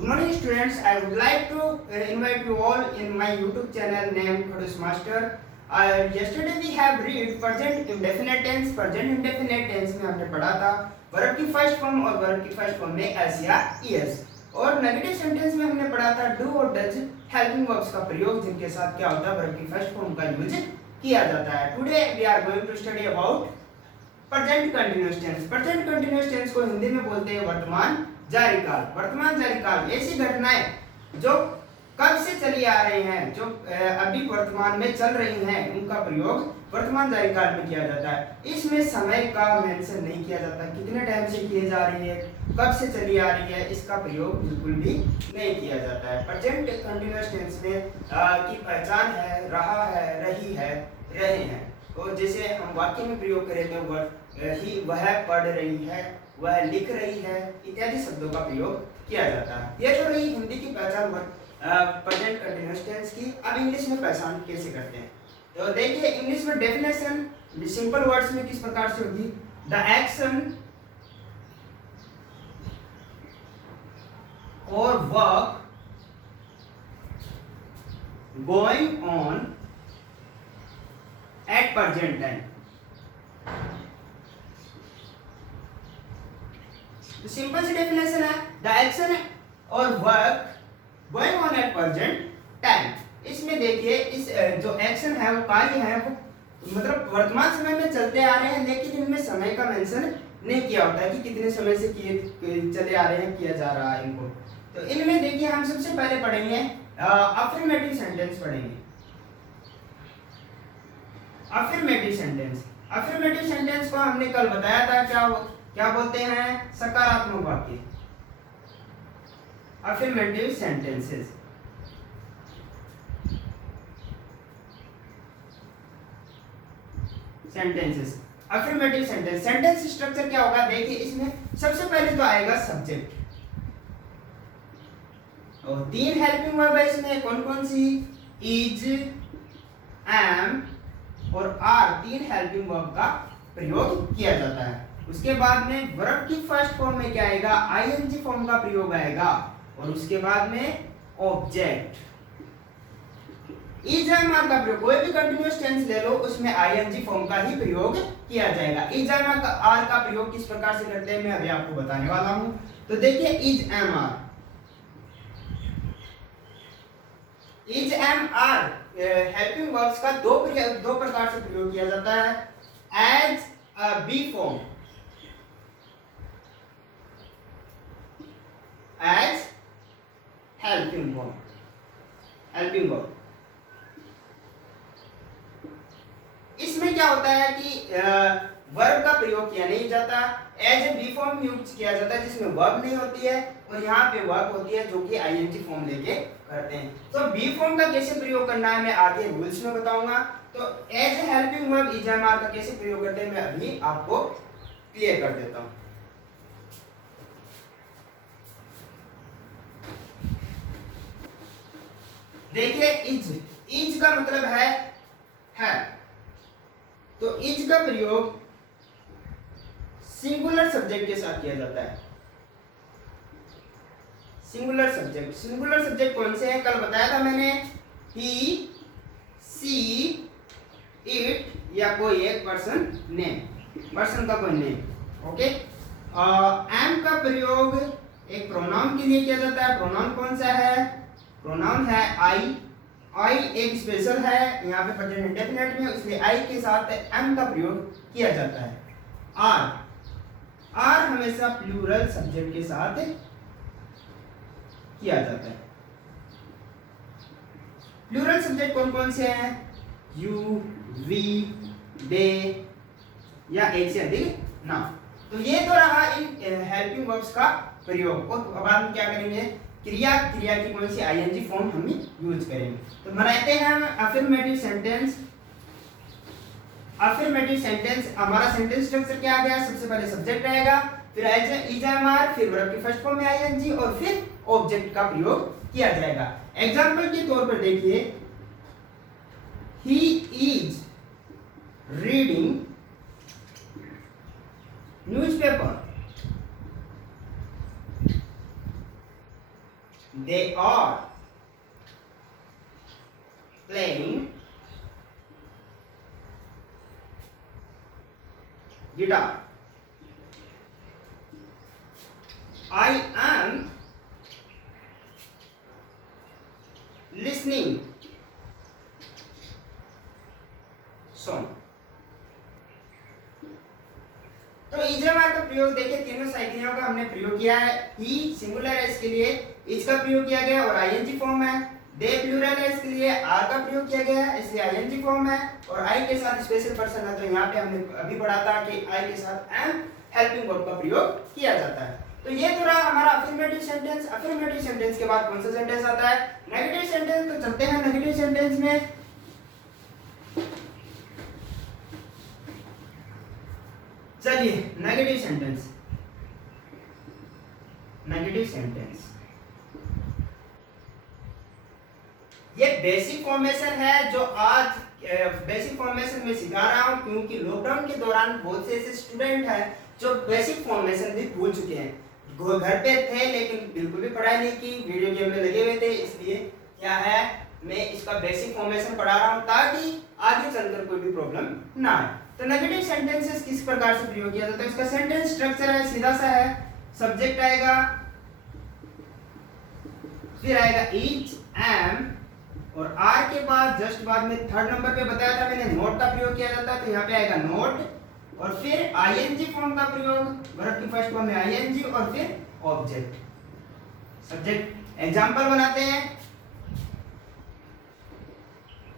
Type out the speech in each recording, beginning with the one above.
Good morning students, I would like to invite you all in my YouTube channel named Khodus Master. Yesterday we have read present indefinite tense. Present indefinite tense में हमने पढ़ा था verb की first form और verb की first form में S या ES, और नेगेटिव सेंटेंस में हमने पढ़ा था डू और डज हेल्पिंग वर्ब्स का प्रयोग जिनके साथ क्या होता है वर्ब की फर्स्ट फॉर्म का यूज किया जाता है. Today we are going to study about present continuous tense. Present continuous tense को हिंदी में बोलते हैं वर्तमान जारी काल. वर्तमान जारी काल ऐसी घटनाएं जो कब से चली आ रही हैं, जो अभी वर्तमान में चल रही हैं, उनका प्रयोग वर्तमान जारी काल में किया जाता है. इसमें समय का मेंशन नहीं किया जाता, कितने टाइम से किए जा रही है, कब से चली आ रही है, इसका प्रयोग बिल्कुल भी नहीं किया जाता है. प्रेजेंट कंटीन्यूअस टेंस में की पहचान है रहा है, रही है, रहे हैं. तो जैसे हम वाक्य में प्रयोग करें तो ही वह पढ़ रही है, वह लिख रही है, इत्यादि शब्दों का प्रयोग किया जाता है. ये तो रही हिंदी की पहचान प्रेजेंट कंटीन्यूअस टेंस की. अब इंग्लिश में पहचान कैसे करते हैं तो देखिए, इंग्लिश में डेफिनेशन सिंपल वर्ड्स में किस प्रकार से होगी. द एक्शन और work going on at present time. Simple सी डेफिनेशन है द एक्शन और work going on at present time. इसमें देखिए इस जो एक्शन है वो कार्य है वो मतलब वर्तमान समय में चलते आ रहे हैं, लेकिन इनमें समय का मेंशन नहीं किया होता है कि कितने समय से किए चले आ रहे हैं, किया जा रहा है इनको. तो इनमें देखिए हम सबसे पहले पढ़ेंगे अफर्मेटिव सेंटेंस पढ़ेंगे. Affirmative sentence. अफर्मेटिव सेंटेंस को हमने कल बताया था क्या बोलते हैं, सकारात्मक वाक्य. Affirmative sentences. Sentences affirmative sentence. Sentence structure क्या होगा देखिए, इसमें सबसे पहले तो आएगा सब्जेक्ट और तीन हेल्पिंग वर्ब है इसमें. कौन कौन सी, इज, एम और आर, तीन हेल्पिंग वर्ब का प्रयोग किया जाता है. उसके बाद में वर्ब की फर्स्ट फॉर्म में क्या आएगा, आईएनजी फॉर्म का प्रयोग आएगा, और उसके बाद में ऑब्जेक्ट. इज एम आर का प्रयोग, कोई भी कंटीन्यूअस टेंस ले लो उसमें आईएनजी फॉर्म का ही प्रयोग किया जाएगा. इज एम आर का प्रयोग किस प्रकार से करते हैं मैं अभी आपको बताने वाला हूं. तो देखिए is am are. Is am are helping verbs का दो प्रकार से प्रयोग किया जाता है. As a B form, as helping verb. Helping verb इसमें क्या होता है कि वर्ब का प्रयोग किया नहीं जाता, as a B form use किया जाता है जिसमें वर्ब नहीं होती है, और यहाँ पे वर्ब होती है जो कि आईएनजी फॉर्म लेके करते हैं. तो बी फॉर्म का कैसे प्रयोग करना है मैं आगे रूल्स में बताऊंगा. तो as a helping verb is am are का कैसे प्रयोग करते हैं मैं अभी आपको क्लियर कर देता हूँ. देखिए इज का मतलब है. तो इज का प्रयोग सिंगुलर सब्जेक्ट के साथ किया जाता है. सिंगुलर सब्जेक्ट कौन से हैं कल बताया था मैंने, ही, सी, इट या कोई एक पर्सन नेम, पर्सन का कोई नेम. ओके. एम का प्रयोग एक प्रोनाउन के लिए किया जाता है. प्रोनाउन कौन सा है, प्रोनाउन है आई. आई एक स्पेशल है यहाँ पे प्रेजेंट इंडेफिनिट में, इसलिए आई के साथ एम का प्रयोग किया जाता है. आर हमेशा प्लूरल सब्जेक्ट के साथ किया जाता है. प्लूरल सब्जेक्ट कौन कौन से हैं, यू, वी, दे या एक से अधिक नाउन. तो ये तो रहा इन हेल्पिंग वर्ब्स का प्रयोग. और अब हम क्या करेंगे, क्रिया की कौन सी आईएनजी फॉर्म हम यूज करेंगे. तो बनाते हैं हम अफर्मेटिव सेंटेंस. अफर्मेटिव सेंटेंस हमारा सेंटेंस स्ट्रक्चर क्या आ गया, सबसे पहले सब्जेक्ट रहेगा, फिर इज एम आर, फिर वर्ब की फर्स्ट फॉर्म में आईएनजी और फिर ऑब्जेक्ट का प्रयोग किया जाएगा. एग्जांपल के तौर पर देखिए, he is reading newspaper. they are playing guitar. I am listening song. तो इजमार का प्रयोग देखिए, तीनों साइकिलों का हमने प्रयोग किया है। ही सिंगुलर है, इसके लिए इज का प्रयोग किया गया और आईएनजी फॉर्म है। दे प्लूरल है, इसके लिए आर का प्रयोग किया गया है, इसलिए आईएनजी फॉर्म है। और आई के साथ स्पेशल पर्सन है, तो यहाँ पे हमने अभी पढ़ा था कि आई के साथ एम हेल्पिंग वर्ब का प्रयोग किया जाता है। तो ये तो रहा हमारा अफर्मेटिव सेंटेंस। अफर्मेटिव सेंटेंस के बाद कौन सा सेंटेंस आता है? Negative sentence. तो चलते हैं नेगेटिव सेंटेंस में। चलिए नेगेटिव सेंटेंस। नेगेटिव सेंटेंस ये बेसिक फॉर्मेशन है जो आज बेसिक फॉर्मेशन में सिखा रहा हूं, क्योंकि लॉकडाउन के दौरान बहुत से ऐसे स्टूडेंट हैं जो बेसिक फॉर्मेशन भी भूल चुके हैं। घर पे थे लेकिन बिल्कुल भी पढ़ाई नहीं की, वीडियो गेम में लगे हुए थे। इसलिए क्या है, मैं इसका बेसिक फॉर्मेशन पढ़ा रहा हूं ताकि आगे चलकर कोई भी प्रॉब्लम ना आए। तो नेगेटिव सेंटेंसेस किस प्रकार से प्रयोग किया जाता है? इसका सेंटेंस स्ट्रक्चर है, सीधा सा है। सब्जेक्ट आएगा, फिर आएगा इज, एम और आर के बाद जस्ट बाद में थर्ड नंबर पे बताया था मैंने, नोट का प्रयोग किया जाता है। तो यहाँ पे आएगा नोट और फिर आईएनजी फॉर्म का प्रयोग, वर्ब की फर्स्ट फॉर्म में आईएनजी और फिर ऑब्जेक्ट सब्जेक्ट। एग्जांपल बनाते हैं,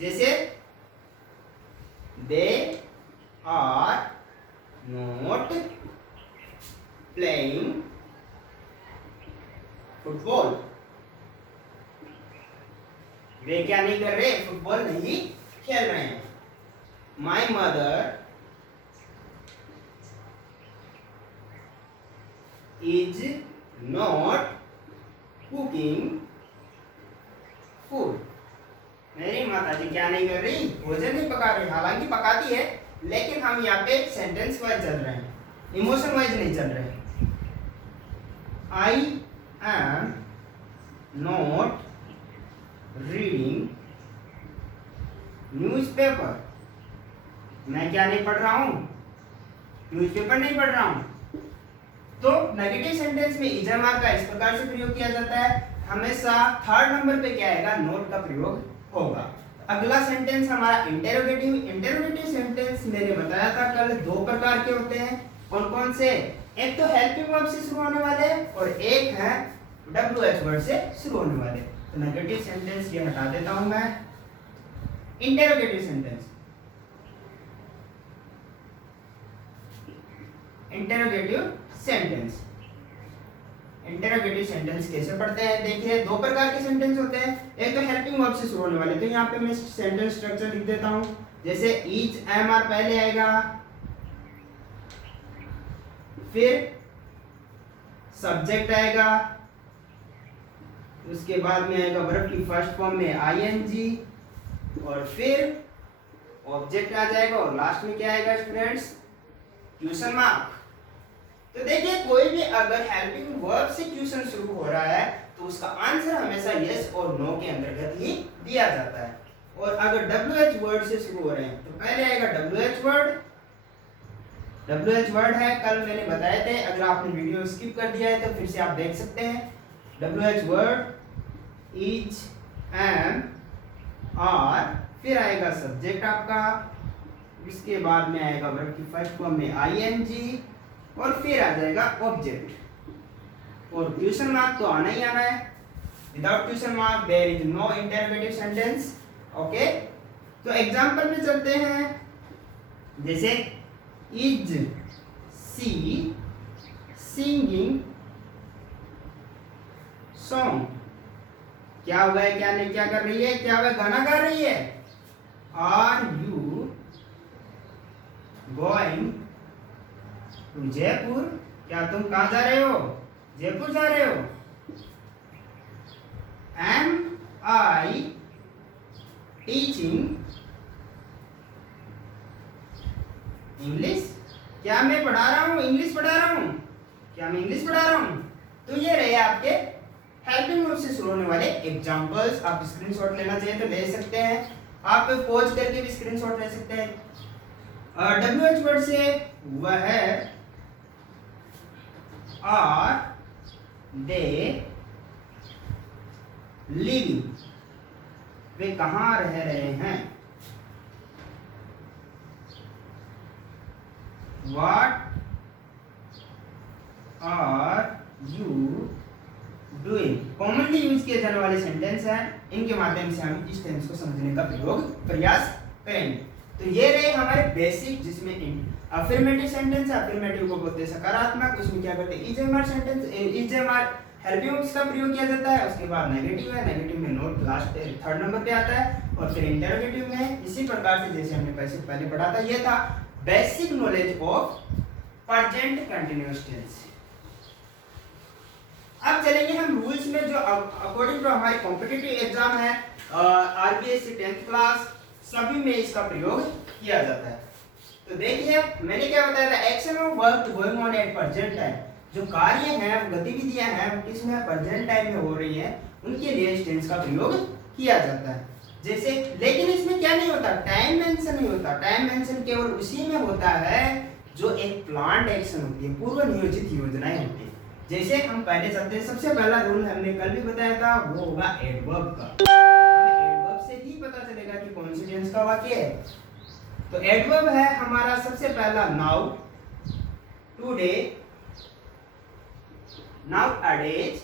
जैसे they are not playing football. वे क्या नहीं कर रहे? फुटबॉल नहीं खेल रहे हैं। My mother is not cooking food. मेरी माता जी क्या नहीं कर रही? भोजन नहीं पका रही। हालांकि पकाती है, लेकिन हम यहाँ पे सेंटेंस वाइज चल रहे हैं, इमोशन वाइज नहीं चल रहे। I am not reading newspaper. मैं क्या नहीं पढ़ रहा हूं? न्यूज़पेपर नहीं पढ़ रहा हूं। तो नेगेटिव सेंटेंस में इजमार का इस प्रकार से प्रयोग किया जाता है। हमेशा थर्ड नंबर पे क्या आएगा? नोट का प्रयोग होगा। अगला सेंटेंस हमारा इंटेरोगेटिव। इंटेरोगेटिव सेंटेंस मैंने बताया था कल, दो प्रकार के होते हैं। कौन कौन से? एक तो हेल्पिंग वर्ब से शुरू होने वाले और एक है WH वर्ड से शुरू होने वाले। तो नेगेटिव सेंटेंस ये हटा देता हूं मैं। Interrogative sentence, interrogative sentence. Interrogative sentence कैसे पढ़ते हैं? देखिए, दो प्रकार के सेंटेंस होते हैं। एक तो हेल्पिंग वर्ब से शुरू होने वाले, तो यहाँ पे मैं सेंटेंस स्ट्रक्चर लिख देता हूं। जैसे इज, एम, आर पहले आएगा, फिर सब्जेक्ट आएगा, उसके बाद में आएगा वर्ब की फर्स्ट फॉर्म में आईएनजी और फिर ऑब्जेक्ट आ जाएगा और लास्ट में क्या आएगा स्टूडेंट्स? Question mark. तो देखिए, कोई भी अगर हेल्पिंग वर्ब से क्वेश्चन शुरू हो रहा है तो उसका आंसर हमेशा यस और नो के अंतर्गत ही दिया जाता है। और अगर WH वर्ड से शुरू हो रहे हैं तो पहले आएगा WH वर्ड। WH वर्ड है, कल मैंने बताए थे। अगर आपने वीडियो स्किप कर दिया है तो फिर से आप देख सकते हैं। WH word is, am, are, फिर आएगा सब्जेक्ट आपका, इसके बाद में आएगा वर्ब की फर्स्ट फॉर्म में आईएनजी और फिर आ जाएगा ऑब्जेक्ट। और क्वेश्चन मार्क तो आना ही आना है। Without question mark there is no interrogative sentence. Okay, तो एग्जांपल में चलते हैं। जैसे इज सी सिंगिंग सॉन्ग। क्या हुआ है? क्या नहीं, क्या कर रही है? क्या हुआ? गाना गा रही है। Are you going to Jaipur? क्या तुम कहां जा रहे हो? जयपुर जा रहे हो। Am I teaching English? क्या मैं पढ़ा रहा हूं? इंग्लिश पढ़ा रहा हूं। क्या मैं इंग्लिश पढ़ा रहा हूं? तो ये रहे आपके हेल्पिंग वर्ब से शुरू होने वाले एग्जांपल्स आप स्क्रीनशॉट लेना चाहिए तो ले सकते हैं, आप पॉज करके भी स्क्रीनशॉट ले सकते हैं। WH वर्ड से वह आर दे लिविंग, वे कहाँ रह रहे हैं। What are you doing commonly use किए जाने वाले सेंटेंस हैं, इनके माध्यम से हम इस टेंस को समझने का प्रयास करेंगे। तो ये रहे हमारे बेसिक, जिसमें अफर्मेटिव सेंटेंस है, अफर्मेटिव को बोलते हैं सकारात्मक, उसमें क्या करते हैं is sentence, is helping verbs का प्रयोग किया जाता है। उसके बाद नेगेटिव है, नेगेटिव में नोट लास्ट थर्ड नंबर पे आता है, और फिर इंटरोगेटिव में इसी प्रकार से जैसे हमने पहले पढ़ा था। ये था basic knowledge of present continuous tense. अब चलेंगे हम रूल्स में, जो अकॉर्डिंग टू हमारी कॉम्पिटिटिव एग्जाम है आरबीएससी 10th क्लास, सभी में इसका प्रयोग किया जाता है। तो देखिए मैंने क्या बताया था, action of work going on at present time, जो कार्य हैं, गतिविधियां हैं, किसमें प्रेजेंट टाइम में हो रही हैं, उनके लिए इस टेंस का प्रयोग किया जाता है। जैसे, लेकिन इसमें क्या नहीं होता, टाइम मेंशन नहीं होता। टाइम मेंशन केवल उसी में होता है जो एक प्लांट एक्शन होती है, पूर्व नियोजित योजनाएं होती है। जैसे हम पहले चलते हैं, सबसे पहला रूल हमने कल भी बताया था, वो होगा एडवर्ब का। हमें एडवर्ब से ही पता चलेगा कि कौन सी टेंस का वाक्य है। तो एडवर्ब है हमारा सबसे पहला now, today, nowadays,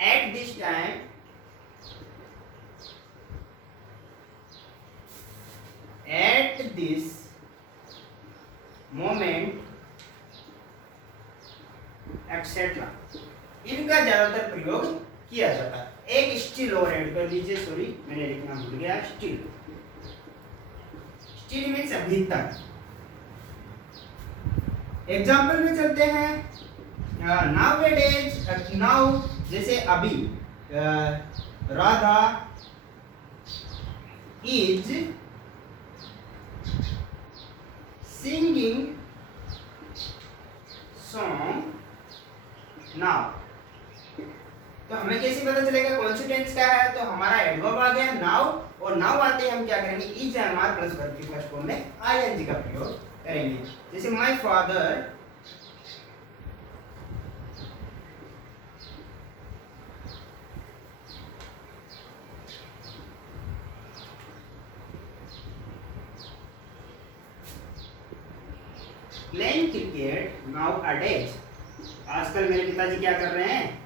at this time, at this moment, etc. इनका ज्यादातर प्रयोग किया जाता है। एक स्टिल और ऐड कर लीजिए, सॉरी मैंने लिखना भूल गया, स्टिल। स्टिल मीन्स अभी तक। एग्जाम्पल में चलते हैं, नाउअडेज, नाउ जैसे अभी, Radha is singing song now. तो हमें कैसे पता चलेगा कौन सी टेंस का है, तो हमारा एडवर्ब आ गया नाउ, और नाउ आते ही हम क्या करेंगे, इज एमआर प्लस वर्ब की फर्स्ट फॉर्म में आईएनजी का प्रयोग करेंगे। जैसे my father playing cricket nowadays, आजकल मेरे पिताजी क्या कर रहे हैं,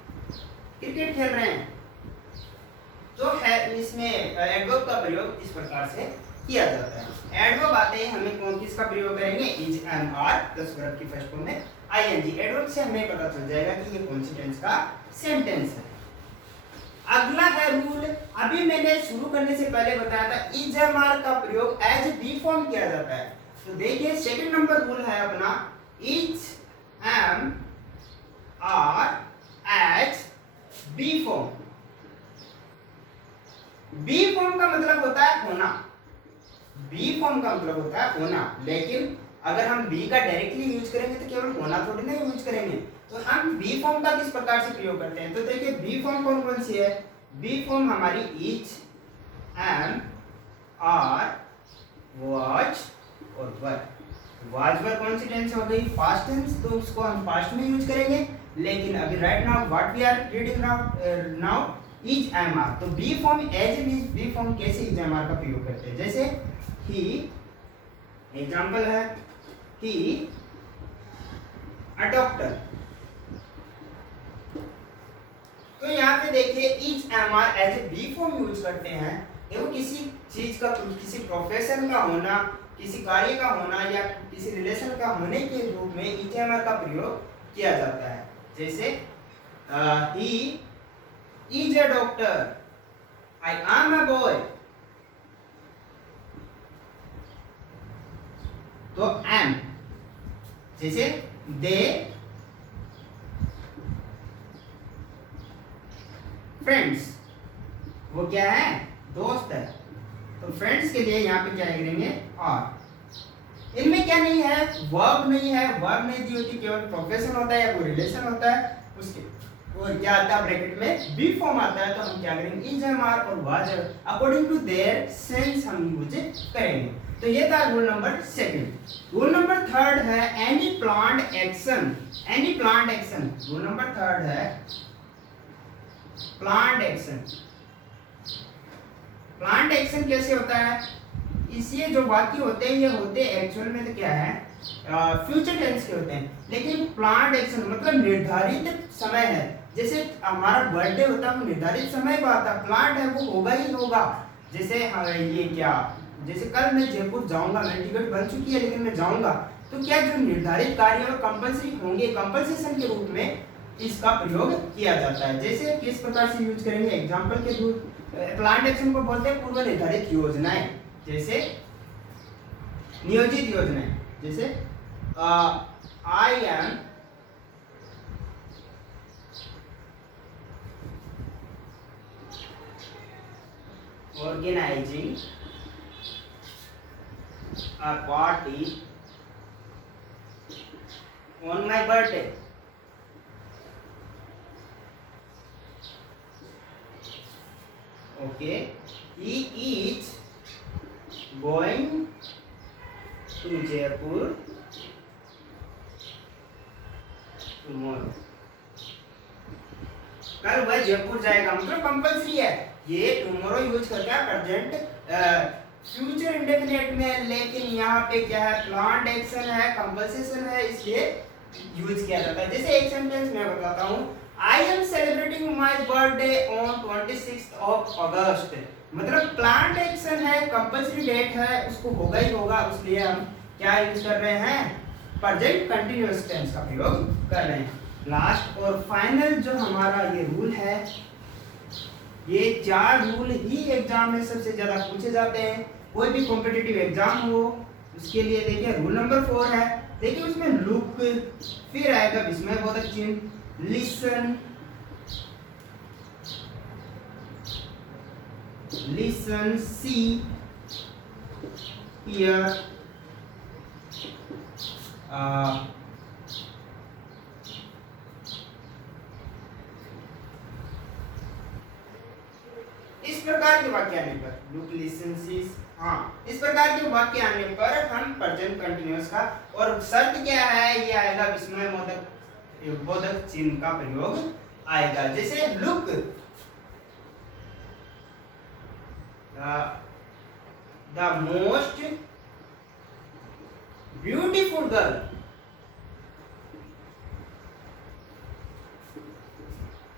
क्रिकेट खेल रहे हैं। तो है इसमें एडवर्ब का प्रयोग इस प्रकार से किया जाता है। एडवर्ब आते ही हमें कौन किसका प्रयोग करेंगे, is and are plus verb की फर्स्ट फॉर्म में आईएनजी। एडवर्ब से हमें पता चल जाएगा कि ये कौन सी टेंस का सेंटेंस है। अगला है रूल, अभी मैंने शुरू करने से पहले बताया था, इज एम आर का प्रयोग एज बी फॉर्म किया जाता है। तो देखिए सेकंड नंबर रूल है अपना, is am are as B form. B form का मतलब होता है होना, बी फॉर्म का मतलब होता है होना, लेकिन अगर हम बी का डायरेक्टली यूज करेंगे तो केवल होना थोड़ी ना यूज करेंगे। तो हम बी फॉर्म का किस प्रकार से प्रयोग करते हैं, तो देखिए बी फॉर्म कौन कौन सी है, बी फॉर्म हमारी इज, एम, आर, वॉच और वर। वॉच वर कौन सी टेंस हो गई, पास्ट टेंस, तो उसको हम पास्ट में यूज करेंगे। लेकिन अभी right now what we are reading now is am are, तो be form as is be form कैसे इज एम आर का प्रयोग करते हैं। जैसे ही, एग्जांपल है ही अ डॉक्टर। तो यहाँ पे देखिए is am are as a B form use करते हैं। देखो किसी चीज का, किसी प्रोफेशन का होना, किसी कार्य का होना या किसी रिलेशन का होने के रूप में इज एम आर का प्रयोग किया जाता है। जैसे he is a doctor, I am a boy. तो एम, जैसे दे फ्रेंड्स, वो क्या है, दोस्त है। तो फ्रेंड्स के लिए यहाँ पे क्या करेंगे, आर। इनमें क्या नहीं है, वर्ब नहीं है, वर्ब नहीं दी होती, केवल प्रोफेशन होता है या कोई रिलेशन होता है, उसके और क्या आता है ब्रैकेट में बी फॉर्म आता है, तो हम क्या करेंगे इज एम आर और was according to their sense हम यूज करेंगे। तो ये था rule number second. Rule number third है any plant action, any plant action. Rule number third है प्लांट एक्शन। प्लांट एक्शन कैसे होता है, इसलिए जो वाक्य होते हैं ये होते एक्चुअल में तो क्या है फ्यूचर टेंस के होते हैं, लेकिन प्लांट एक्शन मतलब निर्धारित समय है। जैसे हमारा बर्थडे होता है वो निर्धारित समय पर आता है, प्लांट है वो होगा ही होगा। जैसे ये क्या, जैसे कल मैं जयपुर जाऊंगा, मेरी टिकट बन चुकी है लेकिन मैं जाऊंगा, तो क्या जो निर्धारित कार्य और कंपल्सरी होंगे, कंपल्सेशन के रूप में इसका प्रयोग किया जाता है। जैसे किस प्रकार से यूज करेंगे, एग्जांपल के थ्रू प्लांट एक्शन को बोलते हैं पूर्व निर्धारित योजनाएं, जैसे नियोजित योजनाएं। जैसे I am organizing a party on my birthday. Okay, he is going to Jaipur tomorrow. कल वह जयपुर जाएगा, मतलब कंपल्सरी है। ये टुमारो यूज करके प्रेजेंट फ्यूचर इंडेफिनिट में, लेकिन यहाँ पे क्या है प्लांट एक्शन है, कंपल्सेशन है, इसलिए यूज किया जाता है। जैसे एक सेंटेंस मैं बताता हूँ, I am celebrating my birthday on 26th of August। मतलब प्लांट एक्शन है, कंपल्सरी डेट है, उसको होगा ही होगा, इसलिए हम क्या यूज कर रहे हैं, प्रेजेंट कंटिन्यूअस टेंस का प्रयोग कर रहे हैं। लास्ट और फाइनल जो हमारा ये रूल है, ये 4 रूल ही एग्जाम में सबसे ज्यादा पूछे जाते हैं। कोई भी कॉम्पिटिटिव एग्जाम हो उसके लिए देखिए रूल नंबर 4 है, देखिए उसमें लुक, फिर आएगा विस्मयबोधक चिन्ह, लिसन, लिसन, सी, हियर, इस प्रकार के वाक्य आने पर लुक, लिसन, सी, हाँ इस प्रकार के वाक्य आने पर हम प्रेजेंट कंटिन्यूअस का, और शर्त क्या है, ये आएगा विस्मय बोधक चिन्ह का प्रयोग आएगा। जैसे look, the most beautiful girl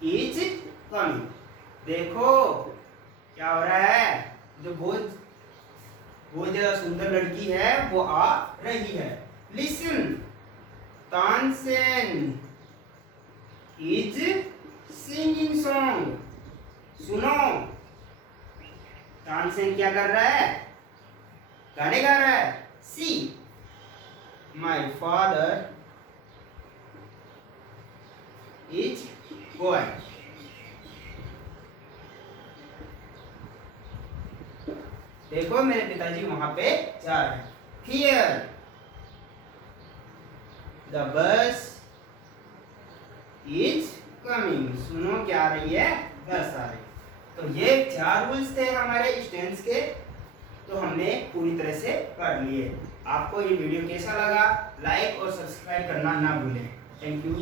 is coming. देखो क्या हो रहा है, जो बहुत ज्यादा सुंदर लड़की है वो आ रही है। Listen, Tansen is singing song. सुनो, तानसेन क्या कर रहा है, गाने गा रहा है। सी, माय फादर इज गोइंग। देखो मेरे पिताजी वहां पे जा रहे हैं। Here, the bus is coming. सुनो क्या आ रही है, बस आ रही। तो ये 4 रूल्स थे हमारे इस टेंस के, तो हमने पूरी तरह से पढ़ लिए। आपको ये वीडियो कैसा लगा, लाइक और सब्सक्राइब करना ना भूलें। Thank you.